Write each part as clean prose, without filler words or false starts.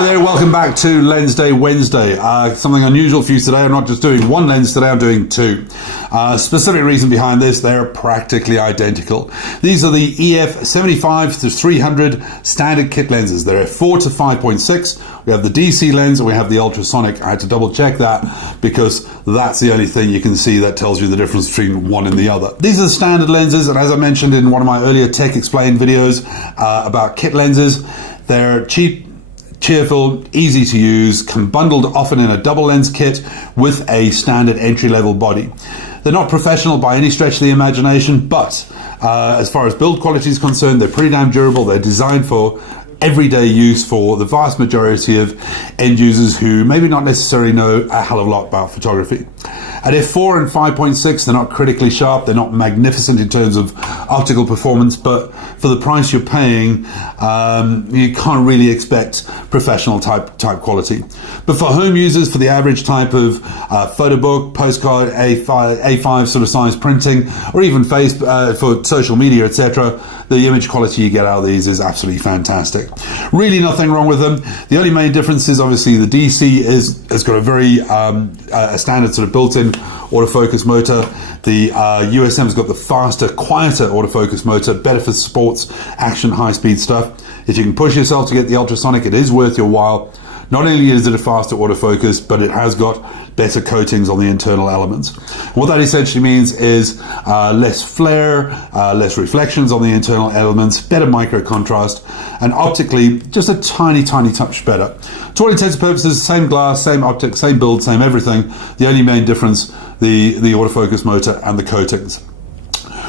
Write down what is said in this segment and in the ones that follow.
Hi there, welcome back to Lensday Wednesday. Something unusual for you today. I'm not just doing one lens today, I'm doing two. Specific reason behind this, they're practically identical. These are the Ep75 to 300 standard kit lenses. They're f4 to 5.6. We have the DC lens and we have the ultrasonic. I had to double check that because that's the only thing you can see that tells you the difference between one and the other. These are the standard lenses, and as I mentioned in one of my earlier Tech Explained videos about kit lenses, they're cheap, cheerful, easy to use, bundled often in a double lens kit with a standard entry-level body. They're not professional by any stretch of the imagination, but as far as build quality is concerned, they're pretty damn durable. They're designed for everyday use for the vast majority of end users who maybe not necessarily know a hell of a lot about photography. At f4 and 5.6, they're not critically sharp, they're not magnificent in terms of optical performance, but for the price you're paying, you can't really expect professional type quality. But for home users, for the average type of photo book, postcard, A5 sort of size printing, or even for social media, etc., the image quality you get out of these is absolutely fantastic. Really nothing wrong with them. The only main difference is obviously the DC has got a very a standard sort of built-in autofocus motor. The USM's got the faster, quieter autofocus motor, better for sports, action, high-speed stuff. If you can push yourself to get the ultrasonic, it is worth your while. Not only is it a faster autofocus, but it has got better coatings on the internal elements. What that essentially means is less flare, less reflections on the internal elements, better micro contrast, and optically just a tiny touch better. To all intents and purposes, same glass, same optics, same build, same everything. The only main difference, the autofocus motor and the coatings.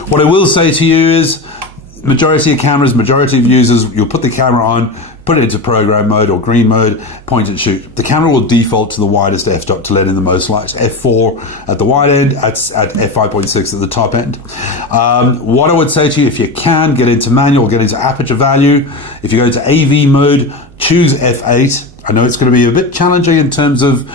What I will say to you is, majority of cameras, majority of users, you'll put the camera on, put it into program mode or green mode, point and shoot. The camera will default to the widest f-stop to let in the most light. f4 at the wide end, at f5.6 at the top end. What I would say to you, if you can, get into manual, get into aperture value. If you go into AV mode, choose f8. I know it's going to be a bit challenging in terms of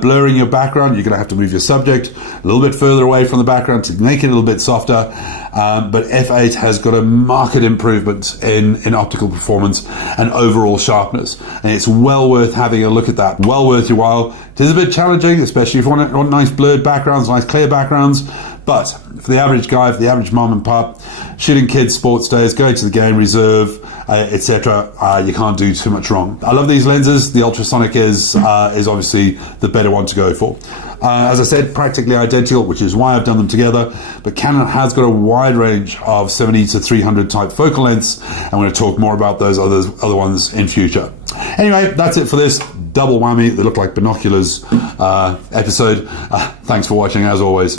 blurring your background. You're going to have to move your subject a little bit further away from the background to make it a little bit softer. But f8 has got a marked improvement in optical performance and overall sharpness. And it's well worth having a look at that. Well worth your while. It is a bit challenging, especially if you want nice blurred backgrounds, nice clear backgrounds. But for the average guy, for the average mom and pop, shooting kids, sports days, going to the game reserve, etc., you can't do too much wrong. I love these lenses. The ultrasonic is obviously the better one to go for. As I said, practically identical, which is why I've done them together. But Canon has got a wide range of 70 to 300 type focal lengths. I'm going to talk more about those other ones in future. Anyway, that's it for this double whammy. They look like binoculars episode. Thanks for watching, as always.